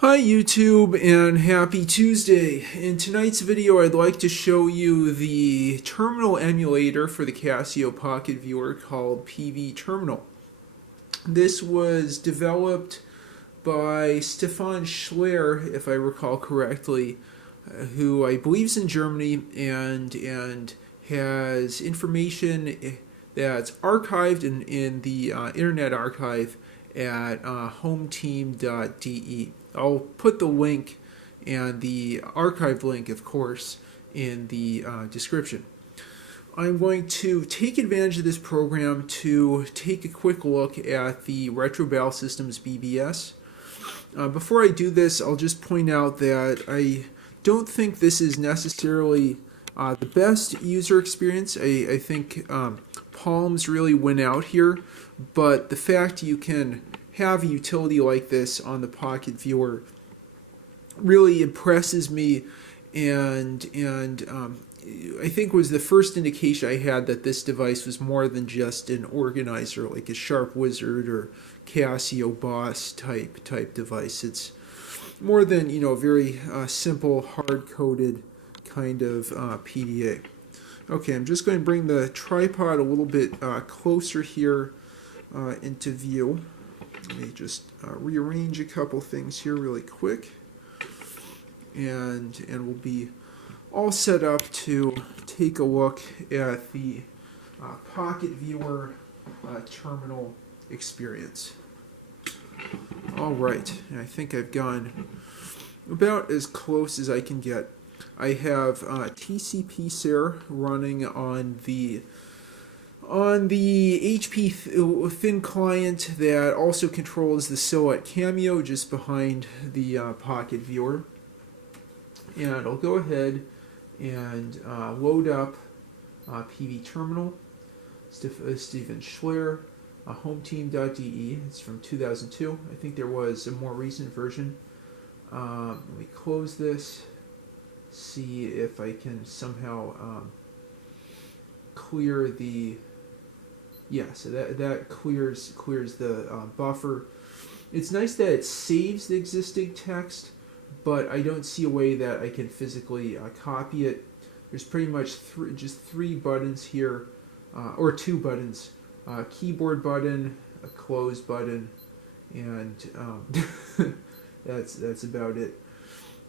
Hi YouTube and happy Tuesday. In tonight's video I'd like to show you the terminal emulator for the Casio Pocket Viewer called PVTerminal. This was developed by Stefan Schler, if I recall correctly, who I believe is in Germany and has information that's archived in the Internet Archive at hometeam.de. I'll put the link and the archive link, of course, in the description. I'm going to take advantage of this program to take a quick look at the Retro Battle Systems BBS. Before I do this, I'll just point out that I don't think this is necessarily the best user experience. I think Palms really win out here, but the fact you can have a utility like this on the Pocket Viewer really impresses me, and I think was the first indication I had that this device was more than just an organizer like a Sharp Wizard or Casio Boss type device. It's more than a very simple hard-coded kind of PDA. Okay, I'm just going to bring the tripod a little bit closer here into view. Let me just rearrange a couple things here really quick, and we'll be all set up to take a look at the Pocket Viewer terminal experience. All right, and I think I've gone about as close as I can get. I have tcpser running on the HP thin client that also controls the Silhouette Cameo just behind the Pocket Viewer. And I'll go ahead and load up PVTerminal, Stephen Schler, hometeam.de. It's from 2002. I think there was a more recent version. Let me close this, see if I can somehow clear the... Yeah, so that clears the buffer. It's nice that it saves the existing text, but I don't see a way that I can physically copy it. There's pretty much just three buttons here, or two buttons: keyboard button, a close button, and that's about it.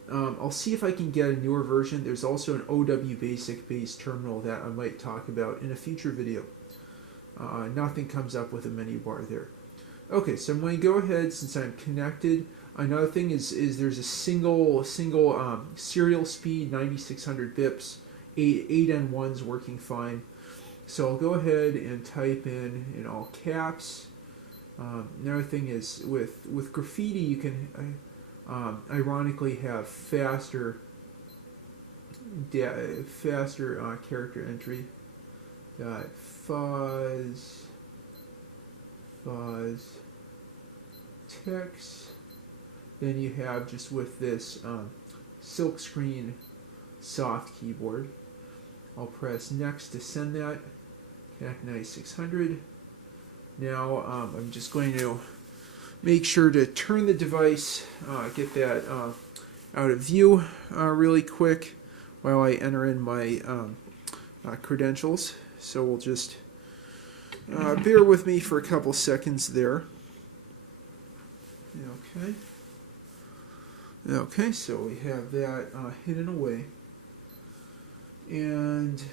I'll see if I can get a newer version. There's also an OW Basic based terminal that I might talk about in a future video. Nothing comes up with a menu bar there. Okay, so I'm going to go ahead since I'm connected. Another thing is there's a single serial speed, 9600 bips, 8N1's working fine. So I'll go ahead and type in all caps. Another thing is with graffiti you can ironically have faster character entry. Got fuzz text. Then you have just with this silkscreen soft keyboard. I'll press next to send that. Connect 9600. Now I'm just going to make sure to turn the device, get that out of view really quick while I enter in my credentials. So we'll just bear with me for a couple seconds there. Okay, so we have that hidden away. And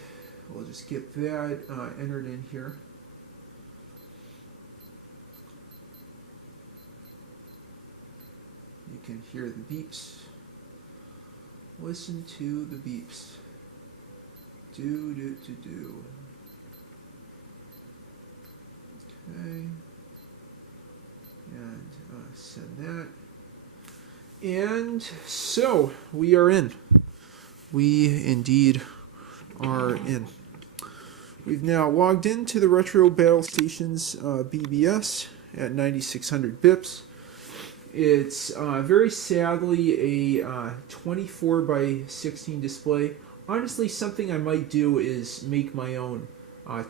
we'll just get that entered in here. You can hear the beeps. Listen to the beeps. Do. Okay, and send that. And so we are in. We indeed are in. We've now logged into the Retro Battle Stations BBS at 9600 bips. It's very sadly a 24 by 16 display. Honestly, something I might do is make my own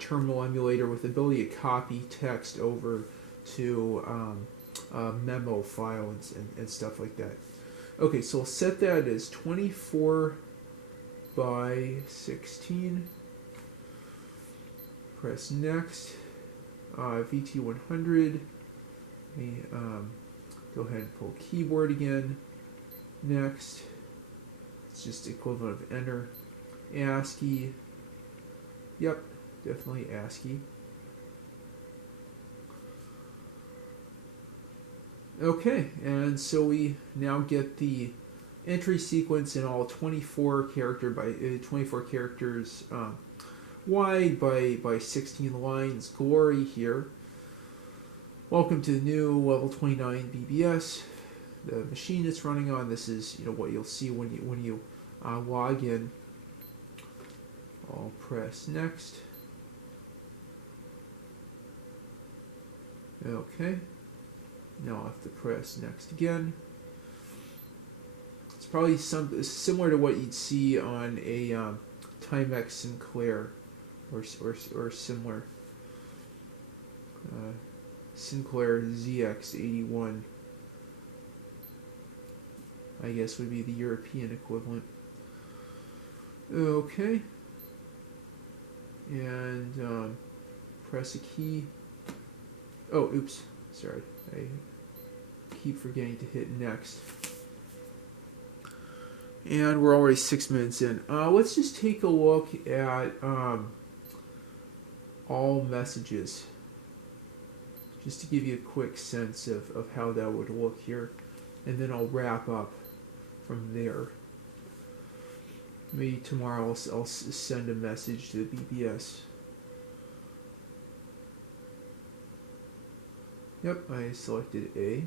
terminal emulator with the ability to copy text over to a memo file and stuff like that. Okay, so we'll set that as 24 by 16. Press next. VT100. Go ahead and pull keyboard again. Next. It's just equivalent of enter. ASCII. Yep, definitely ASCII. Okay, and so we now get the entry sequence in all 24 characters wide by 16 lines. Glory here. Welcome to the new level 29 BBS. The machine it's running on. This is what you'll see when you log in. I'll press next. Okay. Now I'll have to press next again. It's probably similar to what you'd see on a Timex Sinclair or similar. Sinclair ZX81, I guess, would be the European equivalent. Okay. And press a key. Oh, oops. Sorry. I keep forgetting to hit next. And we're already 6 minutes in. Let's just take a look at all messages, just to give you a quick sense of how that would look here. And then I'll wrap up from there. Maybe tomorrow I'll send a message to the BBS. Yep, I selected A.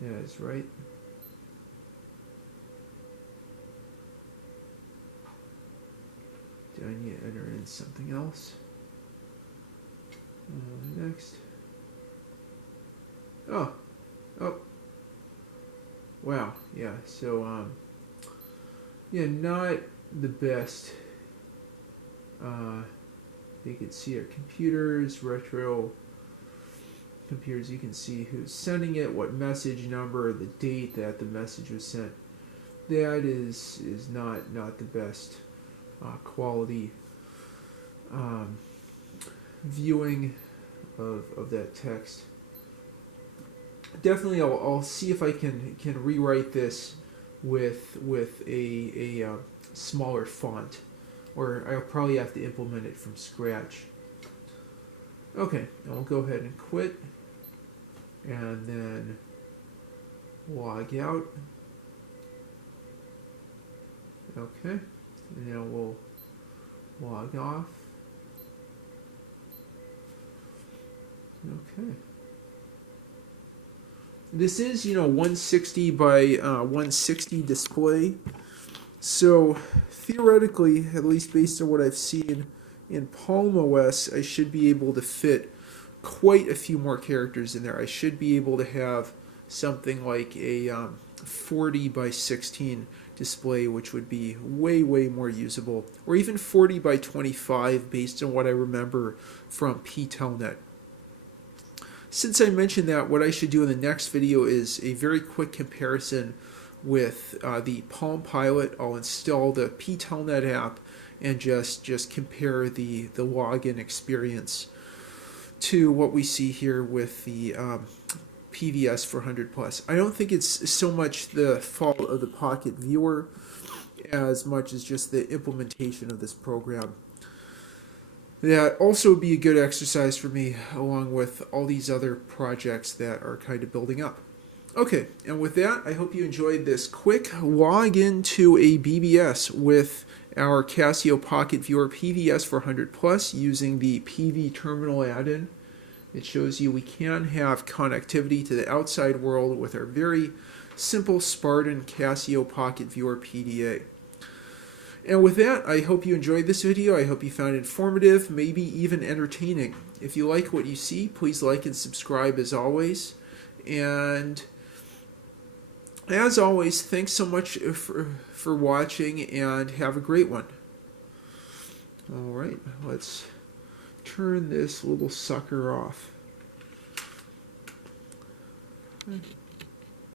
Yeah, that's right. Do I need to enter in something else? Next. Oh. Wow. Yeah. So yeah, not the best. You can see our computers, retro computers. You can see who's sending it, what message number, the date that the message was sent. That is not the best quality viewing of that text. Definitely, I'll see if I can rewrite this with a smaller font, or I'll probably have to implement it from scratch. Okay, I'll go ahead and quit, and then log out. Okay, and now we'll log off. Okay. This is, 160 by 160 display. So theoretically, at least based on what I've seen in Palm OS, I should be able to fit quite a few more characters in there. I should be able to have something like a 40 by 16 display, which would be way more usable, or even 40 by 25 based on what I remember from PVTerminal. Since I mentioned that, what I should do in the next video is a very quick comparison with the Palm Pilot. I'll install the PVTerminal app and just compare the login experience to what we see here with the PVS 400 Plus. I don't think it's so much the fault of the Pocket Viewer as much as just the implementation of this program. That also would be a good exercise for me, along with all these other projects that are kind of building up. Okay, and with that, I hope you enjoyed this quick login to a BBS with our Casio Pocket Viewer PVS 400 Plus using the PVTerminal add-in. It shows you we can have connectivity to the outside world with our very simple Spartan Casio Pocket Viewer PDA. And with that, I hope you enjoyed this video. I hope you found it informative, maybe even entertaining. If you like what you see, please like and subscribe as always. And as always, thanks so much for watching, and have a great one. Alright, let's turn this little sucker off.